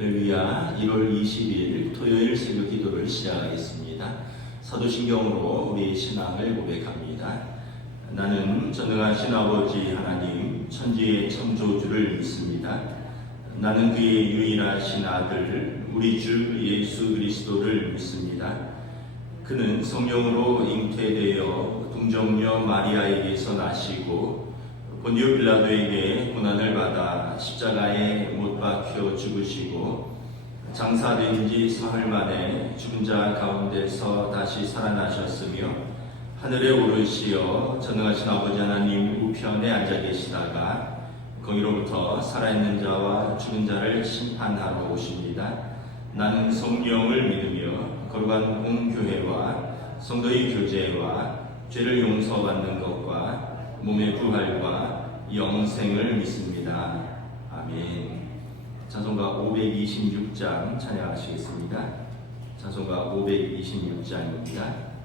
할렐루야. 1월 20일 토요일 새벽 기도를 시작하겠습니다. 사도신경으로 우리의 신앙을 고백합니다. 나는 전능하신 아버지 하나님 천지의 창조주를 믿습니다. 나는 그의 유일하신 아들 우리 주 예수 그리스도를 믿습니다. 그는 성령으로 잉태되어 동정녀 마리아에게서 나시고 본디오 빌라도에게 고난을 받아 십자가에 못 박혀 죽으시고 장사된 지 사흘 만에 죽은 자 가운데서 다시 살아나셨으며 하늘에 오르시어 전능하신 아버지 하나님 우편에 앉아 계시다가 거기로부터 살아있는 자와 죽은 자를 심판하러 오십니다. 나는 성령을 믿으며 거룩한 공교회와 성도의 교제와 죄를 용서받는 것과 몸의 부활과 영생을 믿습니다. 아멘. 찬송가 526장 찬양하시겠습니다. 찬송가 526장입니다.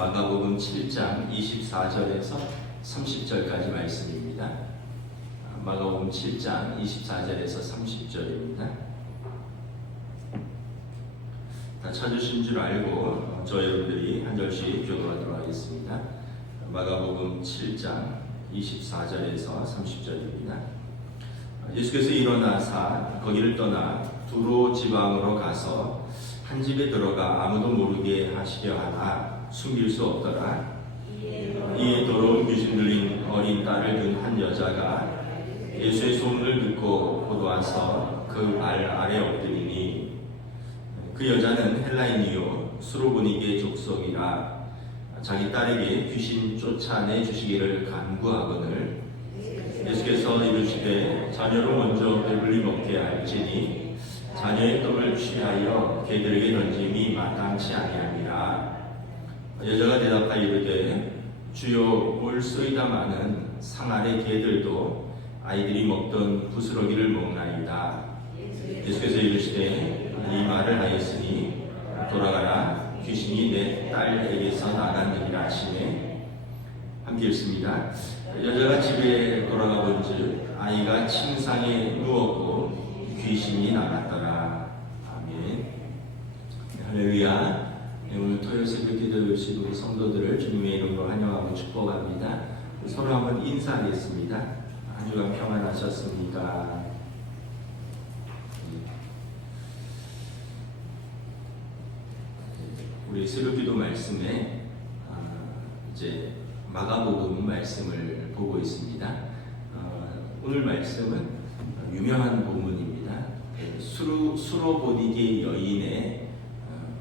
마가복음 7장 24절에서 30절까지 말씀입니다. 마가복음 7장 24절에서 30절입니다. 다 찾으신 줄 알고 저 여러분들이 한 절씩 교도하도록 하겠습니다. 마가복음 7장 24절에서 30절입니다. 예수께서 일어나사 거기를 떠나 두로 지방으로 가서 한 집에 들어가 아무도 모르게 하시려 하나 숨길 수 없더라. 이에 더러운 귀신 들린 어린 딸을 둔 한 여자가 예수의 소문을 듣고 곧 와서 그 발 아래 엎드리니 그 여자는 헬라인이요 수로보니게 족속이라 자기 딸에게 귀신 쫓아내 주시기를 간구하거늘 예수께서 이르시되 자녀로 먼저 배불리 먹게 할지니 자녀의 떡을 취하여 개들에게 던짐이 마땅치 아니함이라. 여자가 대답하여 이르되 주여 올소이다마는 상 아래 개들도 아이들이 먹던 부스러기를 먹나이다. 예수께서 이르시되 이 말을 하였으니 돌아가라 귀신이 내 딸에게서 나갔느니라 하시매. 함께 읽습니다. 여자가 집에 돌아가 본즉 아이가 침상에 누웠고 귀신이 나갔더라. 아멘. 할렐루야. 오늘 토요일 새벽 기도를 주신 우리 성도들을 주님의 이름으로 환영하고 축복합니다. 서로 한번 인사하겠습니다. 한 주간 평안하셨습니까? 우리 새벽기도 말씀에 이제 마가복음 말씀을 보고 있습니다. 오늘 말씀은 유명한 본문입니다. 수로보니게 여인의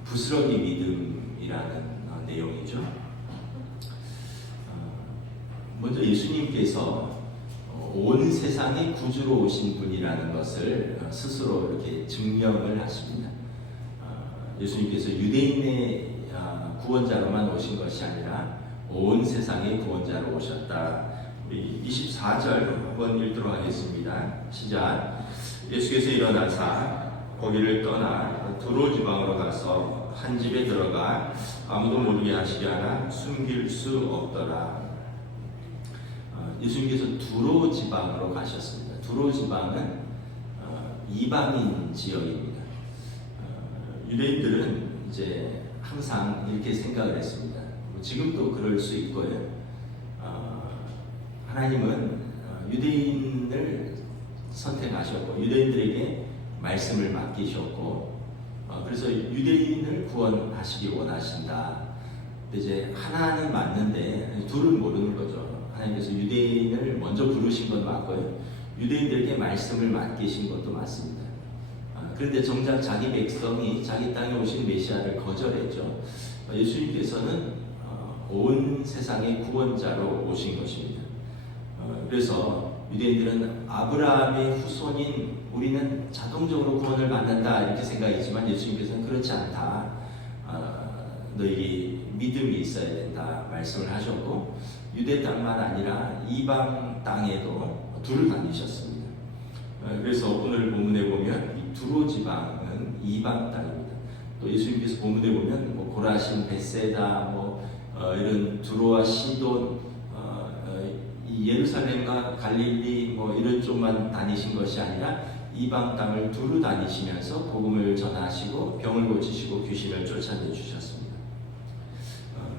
부스러기 믿음이라는 내용이죠. 먼저 예수님께서 온 세상의 구주로 오신 분이라는 것을 스스로 이렇게 증명을 하십니다. 예수님께서 유대인의 구원자로만 오신 것이 아니라 온 세상의 구원자로 오셨다. 우리 24절 한번 읽도록 하겠습니다. 시작. 예수께서 일어나사 거기를 떠나 두로 지방으로 가서 한 집에 들어가 아무도 모르게 하시려 하나 숨길 수 없더라. 예수님께서 두로 지방으로 가셨습니다. 두로 지방은 이방인 지역입니다. 유대인들은 이제 항상 이렇게 생각을 했습니다. 지금도 그럴 수 있고요. 하나님은 유대인을 선택하셨고 유대인들에게 말씀을 맡기셨고 그래서 유대인을 구원하시기 원하신다. 근데 이제 하나는 맞는데 둘은 모르는 거죠. 하나님께서 유대인을 먼저 부르신 건 맞고요. 유대인들에게 말씀을 맡기신 것도 맞습니다. 그런데 정작 자기 백성이 자기 땅에 오신 메시아를 거절했죠. 예수님께서는 온 세상의 구원자로 오신 것입니다. 그래서 유대인들은 아브라함의 후손인 우리는 자동적으로 구원을 받는다 이렇게 생각했지만 예수님께서는 그렇지 않다. 너에게 믿음이 있어야 된다 말씀을 하셨고 유대 땅만 아니라 이방 땅에도 두루 다니셨습니다. 그래서 오늘 본문에 보면 이 두로 지방은 이방 땅입니다. 또 예수님께서 본문에 보면 뭐 고라신, 벳세다, 이런 두로와 시돈, 이 예루살렘과 갈릴리 이런 쪽만 다니신 것이 아니라 이방 땅을 두루 다니시면서 복음을 전하시고 병을 고치시고 귀신을 쫓아내 주셨습니다.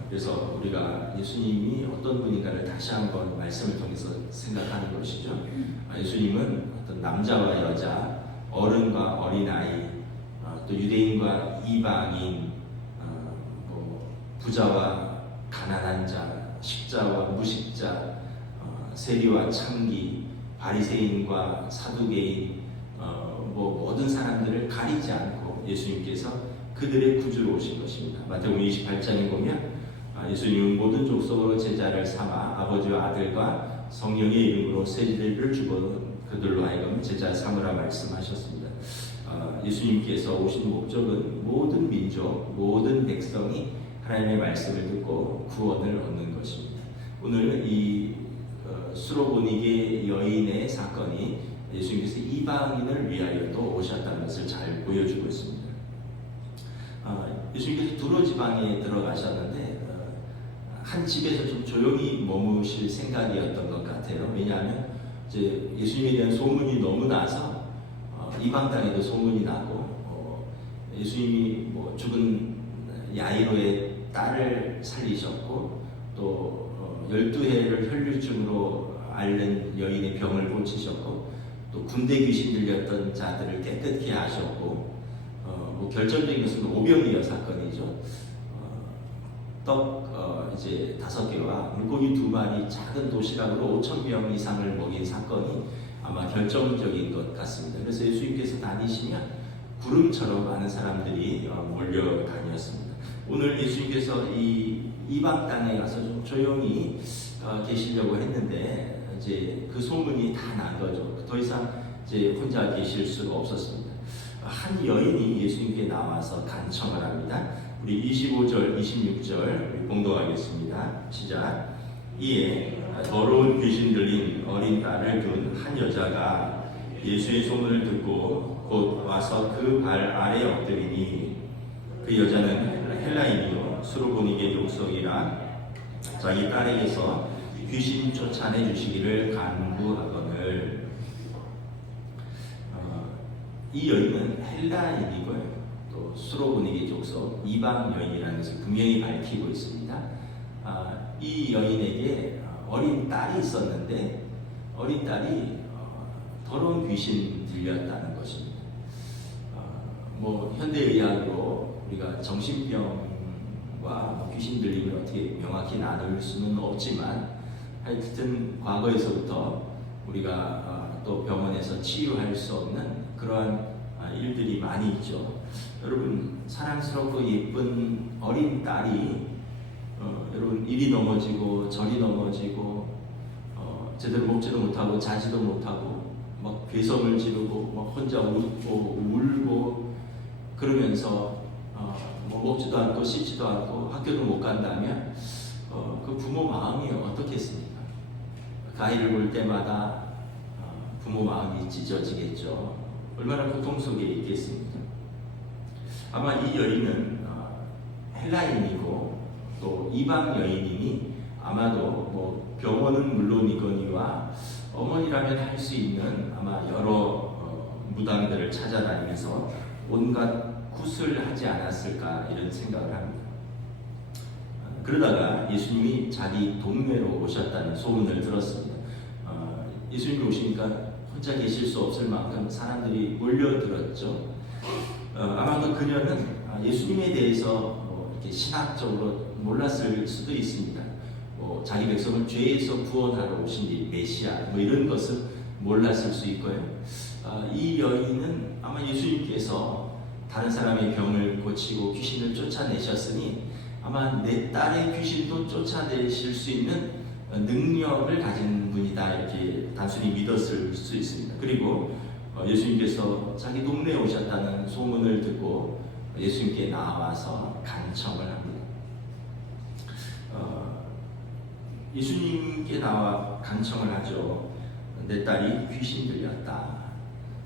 그래서 우리가 예수님이 어떤 분인가를 다시 한번 말씀을 통해서 생각하는 것이죠. 예수님은 어떤 남자와 여자, 어른과 어린아이, 또 유대인과 이방인, 부자와 가난한 자, 식자와 무식자, 세리와 창기, 바리새인과 사두개인, 모든 사람들을 가리지 않고 예수님께서 그들의 구주로 오신 것입니다. 마태복음 28장에 보면 예수님은 모든 족속으로 제자를 삼아 아버지와 아들과 성령의 이름으로 세례를 주고 그들로 하여금 제자 삼으라 말씀하셨습니다. 예수님께서 오신 목적은 모든 민족, 모든 백성이 하나님의 말씀을 듣고 구원을 얻는 것입니다. 오늘 이 수로보니게 여인의 사건이 예수님께서 이방인을 위하여도 오셨다는 것을 잘 보여주고 있습니다. 예수님께서 두로 지방에 들어가셨는데 한 집에서 좀 조용히 머무실 생각이었던 것 같아요. 왜냐하면 이제 예수님에 대한 소문이 너무 나서 이방 땅에도 소문이 나고 예수님이 죽은 야이로의 딸을 살리셨고 또 12해를 혈류증으로 앓는 여인의 병을 고치셨고 또 군대 귀신 들렸던 자들을 깨끗게 하셨고 결정적인 것은 오병이어 사건이죠. 떡 이제 5개와 물고기 2마리 작은 도시락으로 5,000명 이상을 먹인 사건이 아마 결정적인 것 같습니다. 그래서 예수님께서 다니시면 구름처럼 많은 사람들이 몰려다녔습니다. 오늘 예수님께서 이 이방 땅에 가서 좀 조용히 계시려고 했는데 이제 그 소문이 다 난 거죠. 더 이상 이제 혼자 계실 수가 없었습니다. 한 여인이 예수님께 나와서 간청을 합니다. 우리 25절, 26절 공독하겠습니다. 시작. 이에 더러운 귀신 들린 어린 딸을 둔 한 여자가 예수의 소문을 듣고 곧 와서 그 발 아래 엎드리니 그 여자는 헬라인이요 수로보니게 족속이라 자기 딸에게서 귀신 쫓아내 주시기를 간구하거늘. 이 여인은 헬라인이고요, 또 수로보니게 족속 이방 여인이라는 것을 분명히 밝히고 있습니다. 이 여인에게 어린 딸이 있었는데 어린 딸이 더러운 귀신 들렸다는 것입니다. 뭐 현대의학으로 우리가 정신병과 귀신 들림을 어떻게 명확히 나눌 수는 없지만 하여튼 과거에서부터 우리가 또 병원에서 치유할 수 없는 그러한 일들이 많이 있죠. 여러분, 사랑스럽고 예쁜 어린 딸이 여러분 이리 넘어지고 저리 넘어지고 제대로 먹지도 못하고 자지도 못하고 막 괴성을 지르고 막 혼자 웃고 울고 그러면서 뭐 먹지도 않고 씻지도 않고 학교도 못 간다면 그 부모 마음이 어떻겠습니까? 그 아이를 볼 때마다 부모 마음이 찢어지겠죠. 얼마나 고통 속에 있겠습니까? 아마 이 여인은 헬라인이고 또 이방 여인이니 아마도 뭐 병원은 물론이거니와 어머니라면 할 수 있는 아마 여러 무당들을 찾아다니면서 온갖 굿을 하지 않았을까 이런 생각을 합니다. 그러다가 예수님이 자기 동네로 오셨다는 소문을 들었습니다. 예수님이 오시니까 혼자 계실 수 없을 만큼 사람들이 몰려들었죠. 아마도 그녀는 예수님에 대해서 이렇게 신학적으로 몰랐을 수도 있습니다. 자기 백성을 죄에서 구원하러 오신 이 메시아 뭐 이런 것을 몰랐을 수 있고요. 이 여인은 아마 예수님께서 다른 사람의 병을 고치고 귀신을 쫓아내셨으니 아마 내 딸의 귀신도 쫓아내실 수 있는 능력을 가진 분이다 이렇게 단순히 믿었을 수 있습니다. 그리고 예수님께서 자기 동네에 오셨다는 소문을 듣고 예수님께 나와서 간청을 합니다. 예수님께 나와 간청을 하죠. 내 딸이 귀신 들렸다.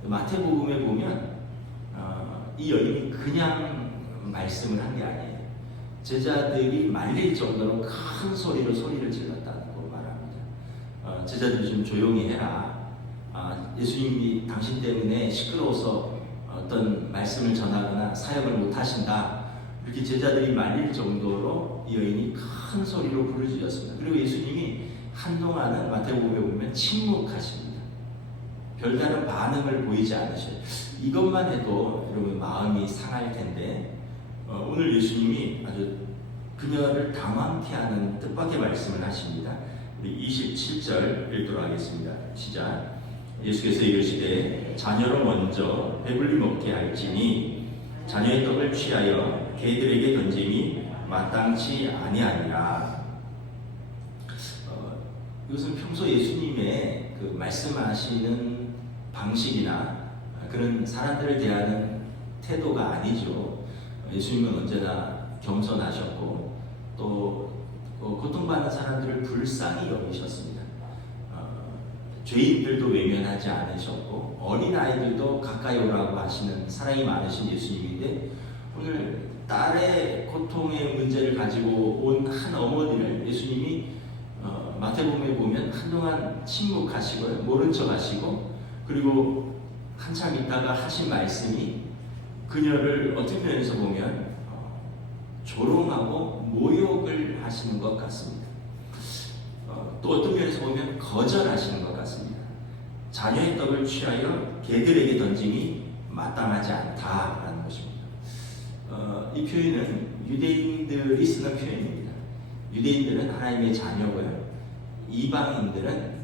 마태복음에 보면 이 여인이 그냥 말씀을 한 게 아니에요. 제자들이 말릴 정도로 큰 소리로 소리를 질렀다고 말합니다. 제자들이 좀 조용히 해라. 예수님이 당신 때문에 시끄러워서 어떤 말씀을 전하거나 사역을 못 하신다. 이렇게 제자들이 말릴 정도로 이 여인이 큰 소리로 부르짖었습니다. 그리고 예수님이 한동안은 마태복음에 보면 침묵하십니다. 별다른 반응을 보이지 않으셔요. 이것만 해도 여러분 마음이 상할 텐데 오늘 예수님이 아주 그녀를 당황케 하는 뜻밖의 말씀을 하십니다. 우리 27절 읽도록 하겠습니다. 시작. 예수께서 이르시되 자녀로 먼저 배불리 먹게 할지니 자녀의 떡을 취하여 개들에게 던짐이 마땅치 아니하니라. 이것은 평소 예수님의 그 말씀하시는 방식이나 그런 사람들을 대하는 태도가 아니죠. 예수님은 언제나 겸손하셨고 또 고통받는 사람들을 불쌍히 여기셨습니다. 죄인들도 외면하지 않으셨고 어린아이들도 가까이 오라고 하시는 사랑이 많으신 예수님인데 오늘 딸의 고통의 문제를 가지고 온 한 어머니를 예수님이 마태복음에 보면 한동안 침묵하시고요, 모른 척 하시고 그리고 한참 있다가 하신 말씀이 그녀를 어떤 면에서 보면 조롱하고 모욕을 하시는 것 같습니다. 또 어떤 면에서 보면 거절하시는 것 같습니다. 자녀의 떡을 취하여 개들에게 던짐이 마땅하지 않다라는 것입니다. 이 표현은 유대인들이 쓰는 표현입니다. 유대인들은 하나님의 자녀고요. 이방인들은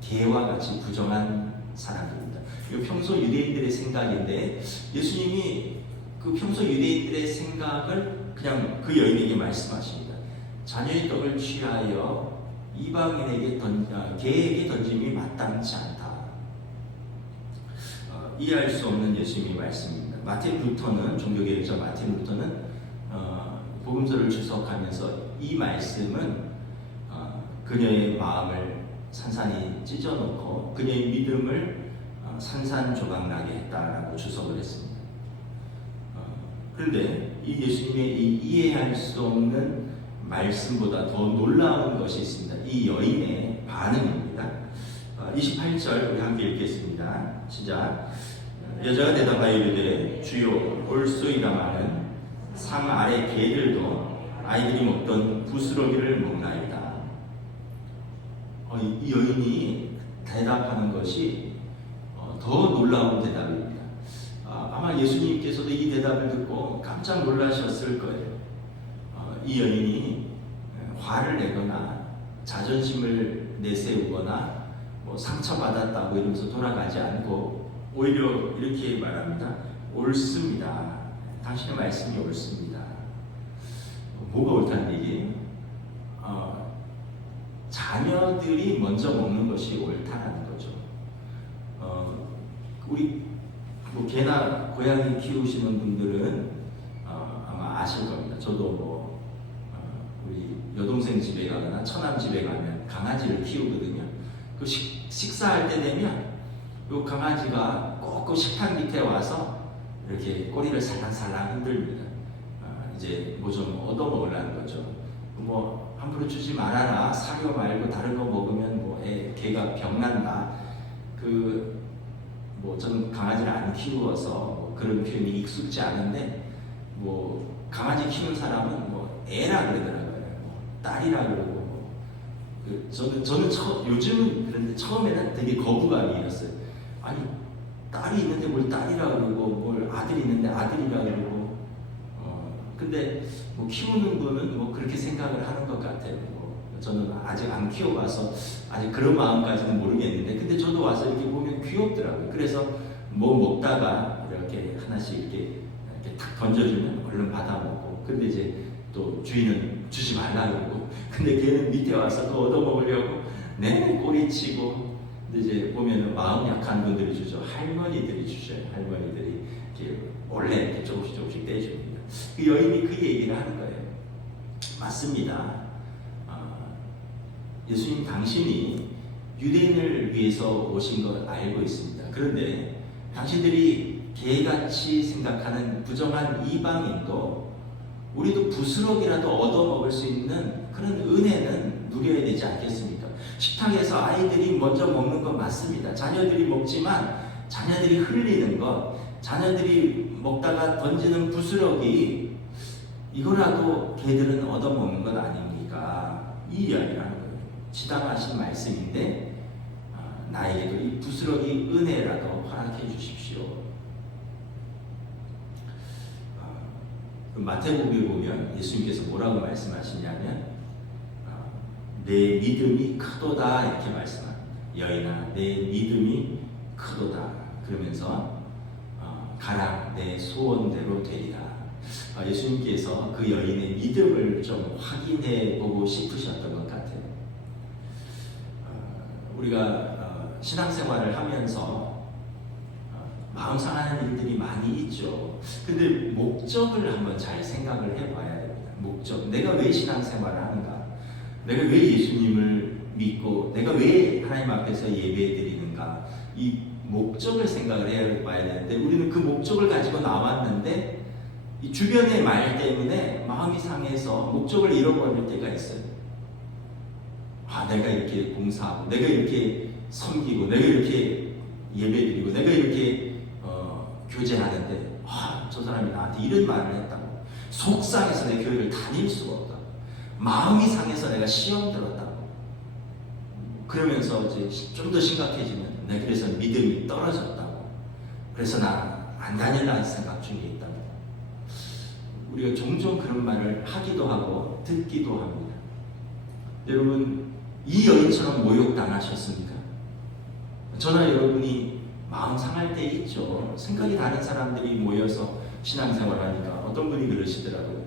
개와 같이 부정한 사람입니다. 이거 평소 유대인들의 생각인데 예수님이 그 평소 유대인들의 생각을 그냥 그 여인에게 말씀하십니다. 자녀의 떡을 취하여 이방인에게 개에게 던짐이 마땅치 않다. 이해할 수 없는 예수님의 말씀입니다. 마틴 루터는, 종교개혁자 마틴 루터는 복음서를 주석하면서 이 말씀은 그녀의 마음을 산산히 찢어놓고 그녀의 믿음을 산산조각나게 했다라고 주석을 했습니다. 그런데 이 예수님의 이 이해할 수 없는 말씀보다 더 놀라운 것이 있습니다. 이 여인의 반응입니다. 28절 우리 함께 읽겠습니다. 시작. 여자가 대답하여 이르되 주여 올소이다마는 상 아래 개들도 아이들이 먹던 부스러기를 먹나이다. 이 여인이 대답하는 것이 더 놀라운 대답입니다. 아마 예수님께서도 이 대답을 듣고 깜짝 놀라셨을 거예요. 이 여인이 화를 내거나 자존심을 내세우거나 상처받았다고 이러면서 돌아가지 않고 오히려 이렇게 말합니다. 옳습니다. 당신의 말씀이 옳습니다. 뭐가 옳다는 얘기예요? 자녀들이 먼저 먹는 것이 옳다는 거죠. 우리 개나 고양이 키우시는 분들은 아마 아실 겁니다. 저도 우리 여동생 집에 가거나 처남 집에 가면 강아지를 키우거든요. 그 식사할 때 되면 이 강아지가 꼭 그 식탁 밑에 와서 이렇게 꼬리를 살랑살랑 흔들립니다. 이제 뭐 좀 얻어먹으려는 거죠. 함부로 주지 말아라. 사료 말고 다른 거 먹으면 개가 병난다. 저는 강아지를 안 키워서 그런 표현이 익숙지 않은데 강아지 키우는 사람은 애라 그러더라고요. 딸이라 그러고 저는 요즘은 그런데 처음에는 되게 거부감이었어요. 아니 딸이 있는데 뭘 딸이라 그러고 뭘 아들이 있는데 아들이라 그러고 근데 키우는 분은 그렇게 생각을 하는 것 같아요. 저는 아직 안 키워봐서 아직 그런 마음까지는 모르겠는데 근데 저도 와서 이렇게 보면 귀엽더라고요. 그래서 먹다가 이렇게 하나씩 이렇게 탁 던져주면 얼른 받아 먹고 근데 이제 또 주인은 주지 말라 그러고 근데 걔는 밑에 와서 또 얻어 먹으려고 내내 꼬리치고 근데 이제 보면은 마음 약한 분들이 주죠. 할머니들이 주셔요. 할머니들이 이렇게 원래 이렇게 조금씩 떼줍니다. 그 여인이 그 얘기를 하는 거예요. 맞습니다. 예수님 당신이 유대인을 위해서 오신 걸 알고 있습니다. 그런데 당신들이 개같이 생각하는 부정한 이방인도 우리도 부스럭이라도 얻어먹을 수 있는 그런 은혜는 누려야 되지 않겠습니까? 식탁에서 아이들이 먼저 먹는 건 맞습니다. 자녀들이 먹지만 자녀들이 흘리는 것, 자녀들이 먹다가 던지는 부스러기 이거라도 개들은 얻어먹는 것 아닙니까? 이 이야기라는 거예요. 지당하신 말씀인데 나에게도 이 부스러기 은혜라도 허락해 주십시오. 마태복음에 보면 예수님께서 뭐라고 말씀하시냐면 내 믿음이 크도다 이렇게 말씀합니다. 여인아 내 믿음이 크도다 그러면서 가라 내 소원대로 되리라. 예수님께서 그 여인의 믿음을 좀 확인해 보고 싶으셨던 것 같아요. 우리가 신앙생활을 하면서 마음 상하는 일들이 많이 있죠. 근데 목적을 한번 잘 생각을 해봐야 됩니다. 목적. 내가 왜 신앙생활을 하는가? 내가 왜 예수님을 믿고 내가 왜 하나님 앞에서 예배드리는가? 이 목적을 생각을 해봐야 되는데 우리는 그 목적을 가지고 나왔는데 이 주변의 말 때문에 마음이 상해서 목적을 잃어버릴 때가 있어요. 내가 이렇게 봉사하고 내가 이렇게 섬기고 내가 이렇게 예배드리고 내가 이렇게 교제하는데 저 사람이 나한테 이런 말을 했다고 속상해서 내 교회를 다닐 수가 없다고 마음이 상해서 내가 시험 들었다고 그러면서 이제 좀 더 심각해지면 내가 그래서 믿음이 떨어졌다고 그래서 나 안 다닐라는 생각 중에 있다고 우리가 종종 그런 말을 하기도 하고 듣기도 합니다. 여러분 이 여인처럼 모욕당하셨습니까? 저나 여러분이 마음 상할 때 있죠. 생각이 다른 사람들이 모여서 신앙생활하니까 어떤 분이 그러시더라고요.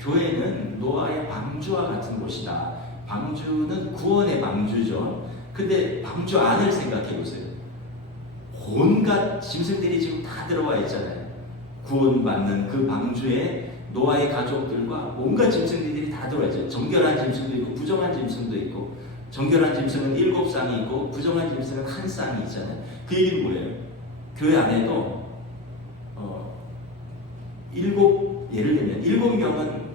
교회는 노아의 방주와 같은 곳이다. 방주는 구원의 방주죠. 근데 방주 안을 생각해 보세요. 온갖 짐승들이 지금 다 들어와 있잖아요. 구원받는 그 방주에 노아의 가족들과 온갖 짐승들이 다 들어와 있죠. 정결한 짐승도 있고 부정한 짐승도 있고, 정결한 짐승은 7쌍이 있고 부정한 짐승은 1쌍이 있잖아요. 그 얘기는 뭐예요? 교회 안에도 예를 들면 7명은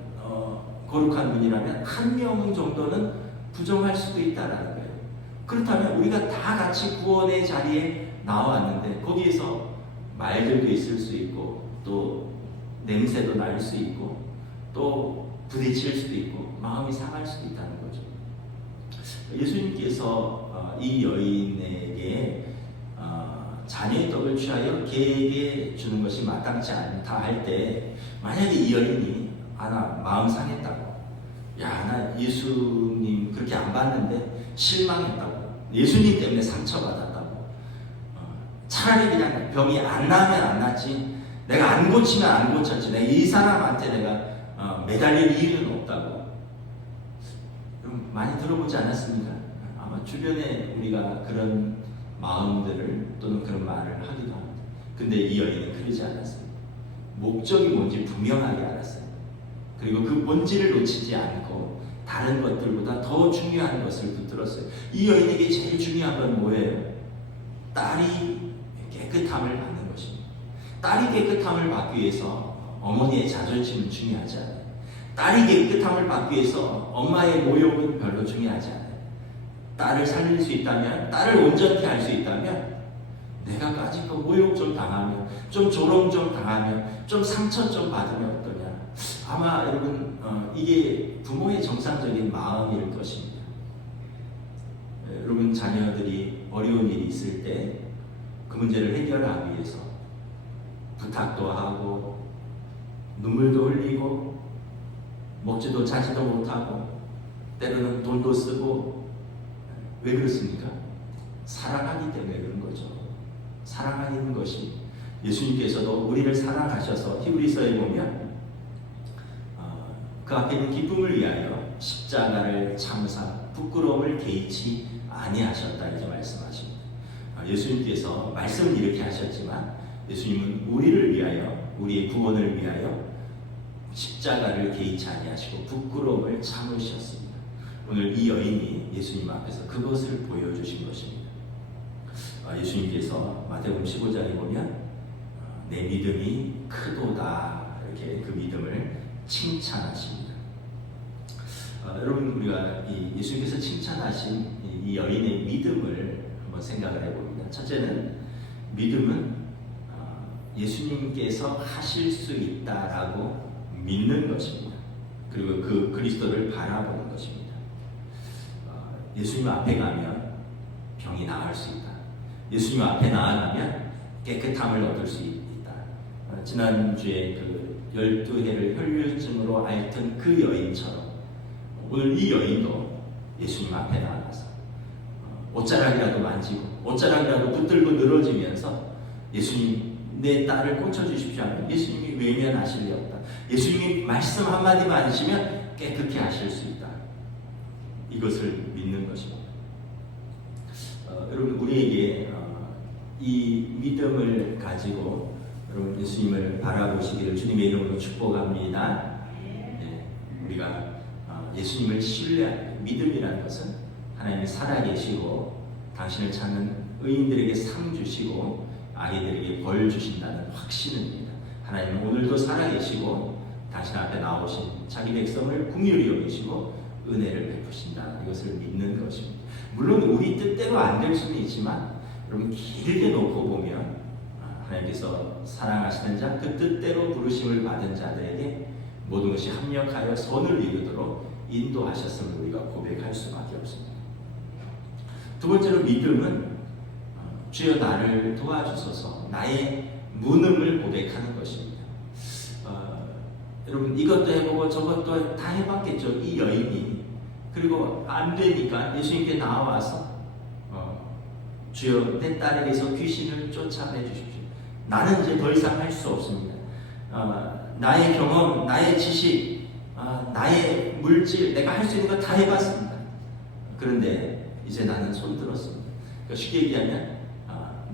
거룩한 분이라면 1명 정도는 부정할 수도 있다라는 거예요. 그렇다면 우리가 다 같이 구원의 자리에 나왔는데 거기에서 말들도 있을 수 있고 또 냄새도 날 수 있고 또 부딪힐 수도 있고 마음이 상할 수도 있다는 거죠. 예수님께서 이 여인에게 자녀의 떡을 취하여 개에게 주는 것이 마땅치 않다 할 때, 만약에 이 여인이 나 마음 상했다고, 나 예수님 그렇게 안 봤는데 실망했다고, 예수님 때문에 상처받았다고, 차라리 그냥 병이 안 나면 안 낫지, 내가 안 고치면 안 고쳤지, 내가 이 사람한테 내가 매달릴 이유는 없다고 많이 들어보지 않았습니까? 아마 주변에 우리가 그런 마음들을 또는 그런 말을 하기도 합니다. 근데 이 여인은 그러지 않았어요. 목적이 뭔지 분명하게 알았어요. 그리고 그 본질을 놓치지 않고 다른 것들보다 더 중요한 것을 붙들었어요. 이 여인에게 제일 중요한 건 뭐예요? 딸이 깨끗함을 받는 것입니다. 딸이 깨끗함을 받기 위해서 어머니의 자존심은 중요하지 않아요. 딸이 깨끗함을 받기 위해서 엄마의 모욕은 별로 중요하지 않아요. 딸을 살릴 수 있다면, 딸을 온전케 할 수 있다면, 내가 까짓거 모욕 좀 당하면, 좀 조롱 좀 당하면, 좀 상처 좀 받으면 어떠냐. 아마 여러분 이게 부모의 정상적인 마음일 것입니다. 여러분 자녀들이 어려운 일이 있을 때 그 문제를 해결하기 위해서 부탁도 하고 눈물도 흘리고 먹지도 자지도 못하고 때로는 돈도 쓰고, 왜 그렇습니까? 사랑하기 때문에 그런 거죠. 사랑하는 것이, 예수님께서도 우리를 사랑하셔서 히브리서에 보면 그 앞에 있는 기쁨을 위하여 십자가를 참으사 부끄러움을 개의치 아니하셨다 이제 말씀하십니다. 예수님께서 말씀은 이렇게 하셨지만 예수님은 우리를 위하여, 우리의 구원을 위하여 십자가를 개의치 아니하시고 부끄러움을 참으셨습니다. 오늘 이 여인이 예수님 앞에서 그것을 보여주신 것입니다. 예수님께서 마태복음 15장에 보면 내 믿음이 크도다 이렇게 그 믿음을 칭찬하십니다. 여러분 우리가 예수님께서 칭찬하신 이 여인의 믿음을 한번 생각을 해봅니다. 첫째는 믿음은 예수님께서 하실 수 있다라고 믿는 것입니다. 그리고 그 그리스도를 바라보는 것입니다. 예수님 앞에 가면 병이 나을 수 있다. 예수님 앞에 나아가면 깨끗함을 얻을 수 있다. 지난주에 그 12해를 혈류증으로 앓던 그 여인처럼 오늘 이 여인도 예수님 앞에 나아가서 옷자락이라도 만지고 옷자락이라도 붙들고 늘어지면서 예수님 내 딸을 고쳐주십시오 하면 예수님이 외면하실 리 없다. 예수님이 말씀 한마디만 하시면 깨끗게 하실 수 있다. 이것을 믿는 것입니다. 여러분 우리에게 이 믿음을 가지고 여러분 예수님을 바라보시기를 주님의 이름으로 축복합니다. 네, 우리가 예수님을 신뢰하는 믿음이라는 것은 하나님이 살아계시고 당신을 찾는 의인들에게 상 주시고 아이들에게 벌 주신다는 확신입니다. 하나님은 오늘도 살아계시고 당신 앞에 나오신 자기 백성을 긍휼히 여기시고 은혜를 베푸신다. 이것을 믿는 것입니다. 물론 우리 뜻대로 안 될 수는 있지만 여러분 길게 놓고 보면 하나님께서 사랑하시는 자, 그 뜻대로 부르심을 받은 자들에게 모든 것이 합력하여 선을 이루도록 인도하셨음을 우리가 고백할 수밖에 없습니다. 두 번째로 믿음은 주여 나를 도와주소서, 나의 무능을 고백하는 것입니다. 여러분 이것도 해보고 저것도 다 해봤겠죠. 이 여인이. 그리고 안 되니까 예수님께 나와서 주여 내 딸에게서 귀신을 쫓아내 주십시오. 나는 이제 더 이상 할 수 없습니다. 나의 경험, 나의 지식, 나의 물질, 내가 할 수 있는 거 다 해봤습니다. 그런데 이제 나는 손들었습니다. 그러니까 쉽게 얘기하면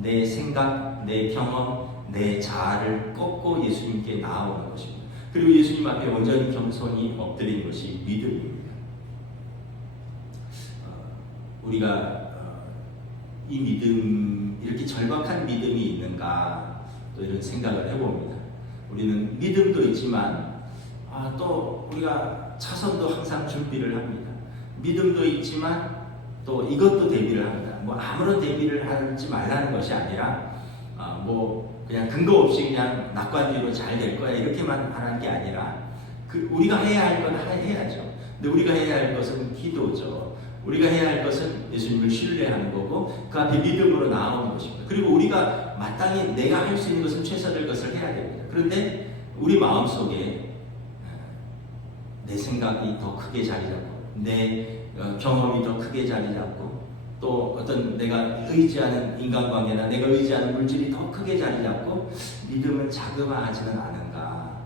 내 생각, 내 경험, 내 자아를 꺾고 예수님께 나아오는 것입니다. 그리고 예수님 앞에 온전히 겸손히 엎드리는 것이 믿음입니다. 우리가 이 믿음, 이렇게 절박한 믿음이 있는가 또 이런 생각을 해봅니다. 우리는 믿음도 있지만 또 우리가 차선도 항상 준비를 합니다. 믿음도 있지만 또 이것도 대비를 합니다. 뭐 아무런 대비를 하지 말라는 것이 아니라 뭐 그냥 근거 없이 그냥 낙관주의로 잘 될 거야 이렇게만 하는 게 아니라 우리가 해야 할 건 해야죠. 근데 우리가 해야 할 것은 기도죠. 우리가 해야 할 것은 예수님을 신뢰하는 거고 그 앞에 믿음으로 나아오는 것입니다. 그리고 우리가 마땅히 내가 할 수 있는 것은 최선의 것을 해야 됩니다. 그런데 우리 마음속에 내 생각이 더 크게 자리 잡고 내 경험이 더 크게 자리 잡고 또 어떤 내가 의지하는 인간관계나 내가 의지하는 물질이 더 크게 자리 잡고 믿음은 자그마하지는 않은가.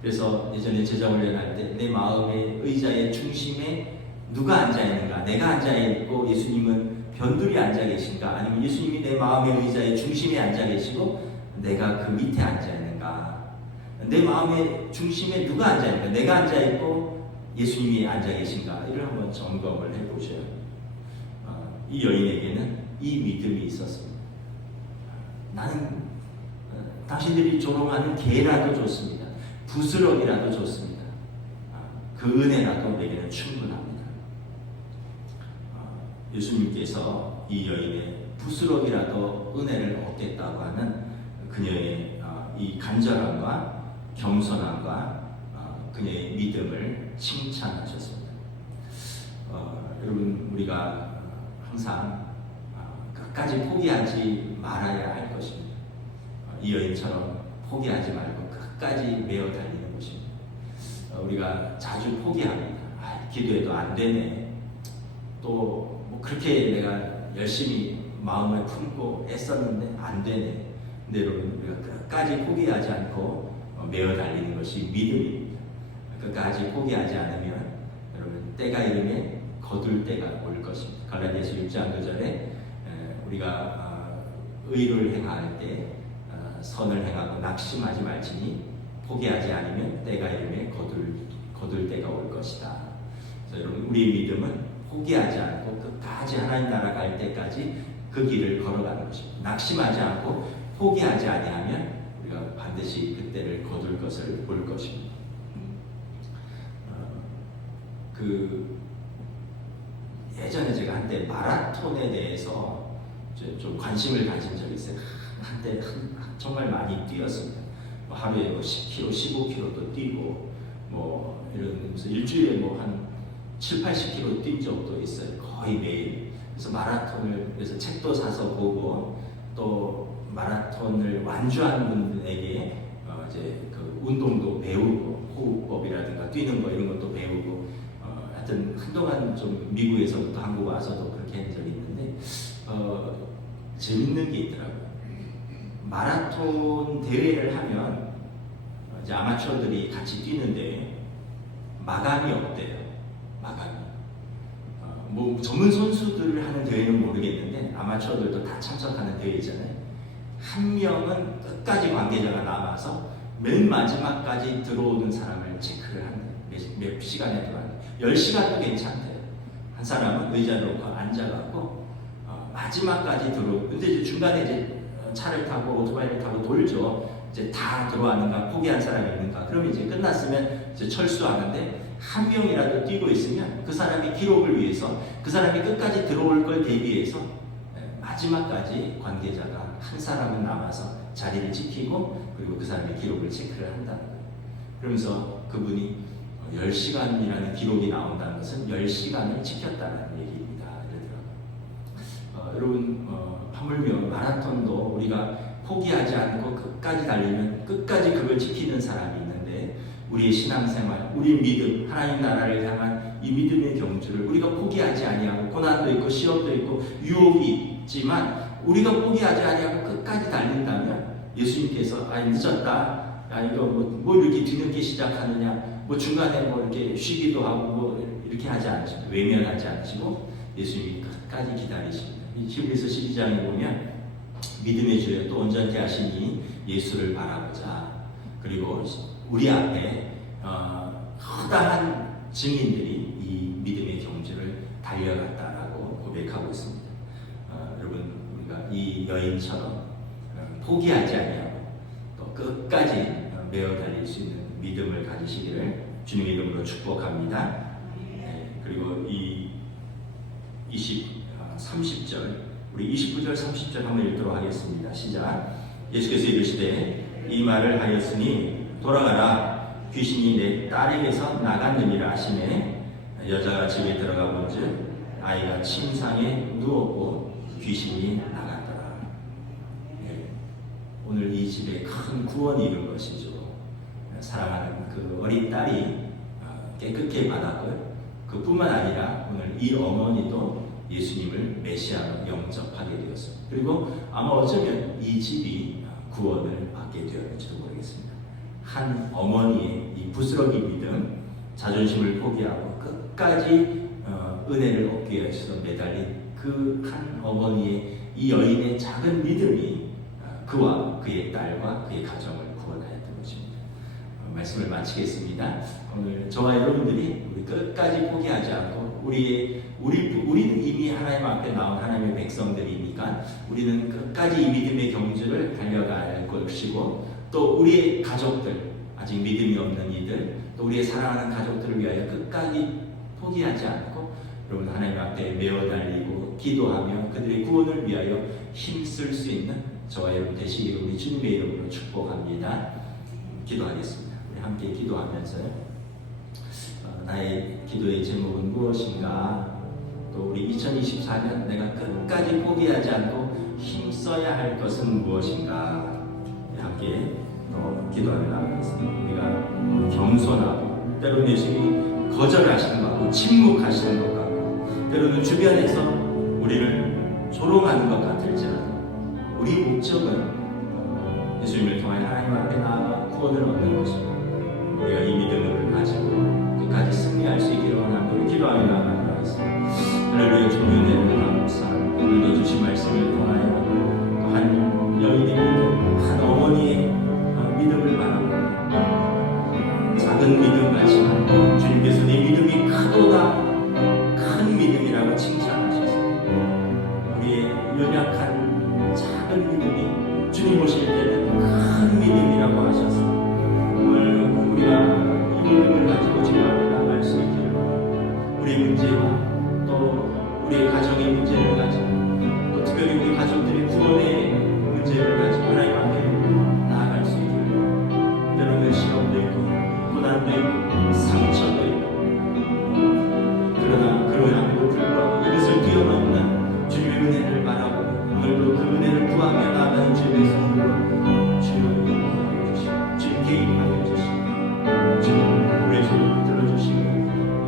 그래서 예전에 제자훈련할 때 내 마음의 의자의 중심에 누가 앉아있는가? 내가 앉아있고 예수님은 변두리 앉아 계신가? 아니면 예수님이 내 마음의 의자의 중심에 앉아 계시고 내가 그 밑에 앉아있는가? 내 마음의 중심에 누가 앉아있는가? 내가 앉아있고 예수님이 앉아 계신가? 이를 한번 점검을 해보셔요. 이 여인에게는 이 믿음이 있었습니다. 나는 당신들이 조롱하는 개라도 좋습니다. 부스럭이라도 좋습니다. 그 은혜라도 내게는 충분합니다. 예수님께서 이 여인의 부스럭이라도 은혜를 얻겠다고 하는 그녀의 이 간절함과 겸손함과 그녀의 믿음을 칭찬하셨습니다. 여러분 우리가 항상 끝까지 포기하지 말아야 할 것입니다. 이 여인처럼 포기하지 말고 끝까지 메어 달리는 것입니다. 우리가 자주 포기합니다. 기도해도 안 되네. 또 뭐 그렇게 내가 열심히 마음을 품고 애썼는데 안 되네. 근데 여러분 우리가 끝까지 포기하지 않고 메어 달리는 것이 믿음입니다. 끝까지 포기하지 않으면 여러분 때가 이르면 거둘 때가 올 것입니다. 갈라디아서 6장 9절에 우리가 의를 행할 때 선을 행하고 낙심하지 말지니 포기하지 않으면 때가 이르면 거둘 때가 올 것이다. 그래서 여러분 우리의 믿음은 포기하지 않고 끝까지 하나님 나라 갈 때까지 그 길을 걸어가는 것입니다. 낙심하지 않고 포기하지 아니하면 우리가 반드시 그때를 거둘 것을 볼 것입니다. 예전에 제가 한때 마라톤에 대해서 좀 관심을 가진 적이 있어요. 한때 정말 많이 뛰었습니다. 하루에 뭐 10km, 15km도 뛰고 뭐 이러면서 일주일에 뭐 한 7, 80km 뛴 적도 있어요. 거의 매일. 그래서 마라톤을 그래서 책도 사서 보고 또 마라톤을 완주하는 분에게 이제 그 운동도 배우고 호흡법이라든가 뛰는 거 이런 것도 배우고 하여튼 한동안 좀 미국에서부터 한국 와서도 그렇게 한 적이 있는데 재밌는 게 있더라고요. 마라톤 대회를 하면 이제 아마추어들이 같이 뛰는데 마감이 없대요. 마감이. 뭐 전문 선수들을 하는 대회는 모르겠는데 아마추어들도 다 참석하는 대회잖아요. 한 명은 끝까지 관계자가 남아서 맨 마지막까지 들어오는 사람을 체크를 한대요. 몇 시간에 들어왔는데 10시간도 괜찮대요. 한 사람은 의자 놓고 앉아갖고 마지막까지 들어오고 근데 이제 중간에 이제 차를 타고 오토바이를 타고 돌죠. 이제 다 들어왔는가 포기한 사람이 있는가 그러면 이제 끝났으면 이제 철수하는데 한 명이라도 뛰고 있으면 그 사람의 기록을 위해서 그 사람이 끝까지 들어올 걸 대비해서 마지막까지 관계자가 한 사람은 남아서 자리를 지키고 그리고 그 사람의 기록을 체크를 한다는 거예요. 그러면서 그분이 10시간이라는 기록이 나온다는 것은 10시간을 지켰다는 얘기입니다. 이러더라고요. 여러분 하물며 마라톤도 우리가 포기하지 않고 끝까지 달리면 끝까지 그걸 지키는 사람이 있는데 우리의 신앙생활, 우리의 믿음, 하나님 나라를 향한 이 믿음의 경주를 우리가 포기하지 아니하고 고난도 있고 시험도 있고 유혹이 있지만 우리가 포기하지 아니하고 끝까지 달린다면 예수님께서 늦었다, 이거 뭐 이렇게 뒤늦게 시작하느냐, 뭐 중간에 뭐 이렇게 쉬기도 하고 뭐 이렇게 하지 않으시고 외면하지 않으시고 예수님이 끝까지 기다리십니다. 히브리서 12장에 보면 믿음의 주여 또 온전케 하시니 예수를 바라보자. 그리고 우리 앞에 허다한 증인들이 이 믿음의 경주를 달려갔다라고 고백하고 있습니다. 여러분, 우리가 이 여인처럼 포기하지 아니하고 또 끝까지 메어 달릴 수 있는 믿음을 가지시기를 주님의 이름으로 축복합니다. 그리고 이 30절, 우리 29절 30절 한번 읽도록 하겠습니다. 시작. 예수께서 이르시되 이 말을 하였으니 돌아가라, 귀신이 내 딸에게서 나갔느니라 하시매 여자가 집에 들어가 본즉 아이가 침상에 누웠고 귀신이 나갔더라. 오늘 이 집에 큰 구원이 이룬 것이죠. 사랑하는 그 어린 딸이 깨끗게 받았고요. 그뿐만 아니라 오늘 이 어머니도 예수님을 메시아로 영접하게 되었습니다. 그리고 아마 어쩌면 이 집이 구원을 받게 되었는지도 모르겠습니다. 한 어머니의 이 부스러기 믿음, 자존심을 포기하고 끝까지 은혜를 얻기 위해서 매달린 그 한 어머니의 이 여인의 작은 믿음이 그와 그의 딸과 그의 가정을 구원하였던 것입니다. 말씀을 마치겠습니다. 오늘 저와 여러분들이 우리 끝까지 포기하지 않고 우리는 이미 하나님 앞에 나온 하나님의 백성들이니까 우리는 끝까지 이 믿음의 경주를 달려갈 것이고 또 우리의 가족들, 아직 믿음이 없는 이들, 또 우리의 사랑하는 가족들을 위하여 끝까지 포기하지 않고 여러분 하나님 앞에 메어 달리고 기도하며 그들의 구원을 위하여 힘쓸 수 있는 저와 여러분 되시기를 우리 주님의 이름으로 축복합니다. 기도하겠습니다. 우리 함께 기도하면서요. 나의 기도의 제목은 무엇인가? 또 우리 2024년 내가 끝까지 포기하지 않고 힘써야 할 것은 무엇인가? 함께 또 기도하며 나가겠습니다. 우리가 겸손하고 때로는 예수님이 거절하시는 것 같고 침묵하시는 것 같고 때로는 주변에서 우리를 조롱하는 것 같을지라도 우리 목적은 예수님을 통해 하나님 앞에 나아가 구원을 얻는 것입니다. 우리가 이 믿음을 가지고 끝까지 승리할 수 있기를 원하며 우리 기도하며 나아가도록 하겠습니다. 할렐루야. 주님의 은혜를 감사합니다. 오늘도 주신 말씀을 통하여 또 한 여인의 믿음, 한 어머니의 믿음을 바라보며 작은 믿음 같지만 주님께서 네 믿음이 크도다, 큰 믿음이라고 칭찬하셨습니다. 우리의 연약한 작은 믿음이 주님 오실 때는 큰 믿음이라고 하셨습니다. 오늘 우리가 이 믿음을 가지고 지금 나갈 수 있기를 우리 문제와 또 우리의 가정의 문제를 가지고 또 특별히 우리 가족들의 구원의 문제를 가지고 하나님 앞에 나아갈 수 있기를 때로는 시험도 있고 고난도 있고 상처도 있고 그러나 그러함에도 불구하고 이것을 뛰어넘는 주님의 은혜를 바라보고 오늘도 그 은혜를 구하며 나아가는 주님의 손으로 주님을 인도하여 주시고 주님 개입하여 주시고 주님 우리의 소리를 들어주시고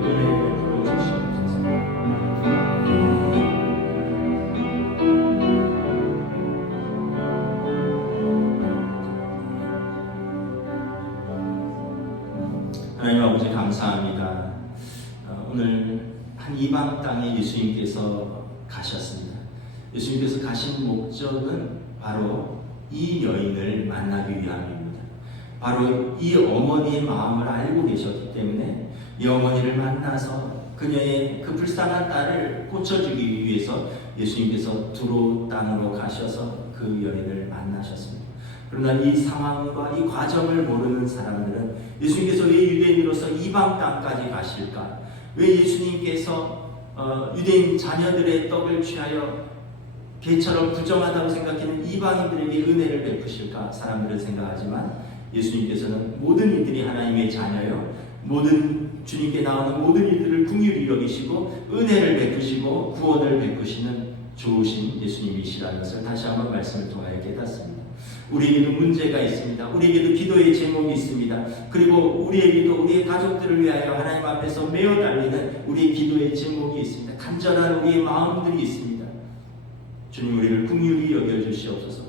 은혜를 베풀어 주시옵소서. 하나님 아버지 감사합니다. 오늘 한 이방 땅에 예수님께서 가셨습니다. 예수님께서 가신 목적은 바로 이 여인을 만나기 위함입니다. 바로 이 어머니의 마음을 알고 계셨기 때문에 이 어머니를 만나서 그녀의 그 불쌍한 딸을 고쳐주기 위해서 예수님께서 두로 땅으로 가셔서 그 여인을 만나셨습니다. 그러나 이 상황과 이 과정을 모르는 사람들은 예수님께서 왜 유대인으로서 이방 땅까지 가실까? 왜 예수님께서 유대인 자녀들의 떡을 취하여 개처럼 부정하다고 생각하는 이방인들에게 은혜를 베푸실까? 사람들은 생각하지만 예수님께서는 모든 이들이 하나님의 자녀요, 모든 주님께 나오는 모든 이들을 긍휼히 여기시고 은혜를 베푸시고 구원을 베푸시는 좋으신 예수님이시라는 것을 다시 한번 말씀을 통하여 깨닫습니다. 우리에게도 문제가 있습니다. 우리에게도 기도의 제목이 있습니다. 그리고 우리에게도 우리의 가족들을 위하여 하나님 앞에서 메어 달리는 우리의 기도의 제목이 있습니다. 간절한 우리의 마음들이 있습니다. 주님 우리를 긍휼히 여겨주시옵소서.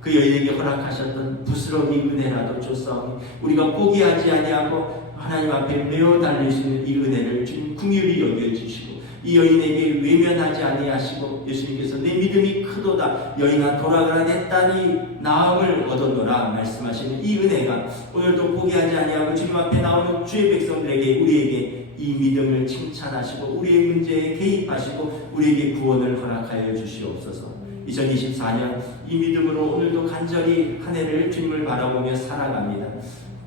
그 여인에게 허락하셨던 부스러기 은혜라도 쫓사오니 우리가 포기하지 아니하고 하나님 앞에 메어 달릴 수 있는 이 은혜를 주님 긍휼히 여겨주시고 이 여인에게 외면하지 아니하시고 예수님께서 내 믿음이 크도다 여인아 돌아가라 내 딸이 나음을 얻었노라 말씀하시는 이 은혜가 오늘도 포기하지 아니하고 주님 앞에 나오는 주의 백성들에게 우리에게 이 믿음을 칭찬하시고 우리의 문제에 개입하시고 우리에게 구원을 허락하여 주시옵소서. 2024년 이 믿음으로 오늘도 간절히 한 해를 주님을 바라보며 살아갑니다.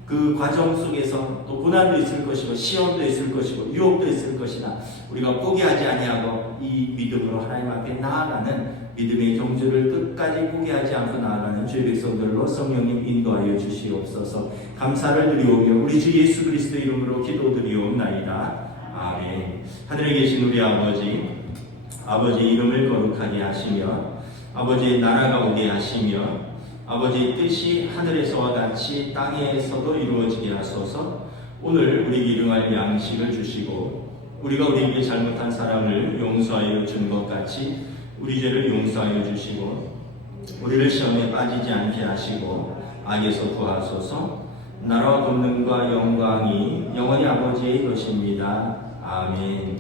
그 과정 속에서 또 고난도 있을 것이고 시험도 있을 것이고 유혹도 있을 것이나 우리가 포기하지 아니하고 이 믿음으로 하나님 앞에 나아가는 믿음의 경주를 끝까지 포기하지 않고 나아가는 주의 백성들로 성령님 인도하여 주시옵소서. 감사를 드리오며 우리 주 예수 그리스도 이름으로 기도드리옵나이다. 아멘. 하늘에 계신 우리 아버지 이름을 거룩하게 하시며 아버지의 나라가 오게 하시며 아버지의 뜻이 하늘에서와 같이 땅에서도 이루어지게 하소서. 오늘 우리에게 일용할 양식을 주시고 우리가 우리에게 잘못한 사람을 용서하여 준 것 같이 우리 죄를 용서하여 주시고 우리를 시험에 빠지지 않게 하시고 악에서 구하소서. 나라와 권능과 영광이 영원히 아버지의 것입니다. 아멘.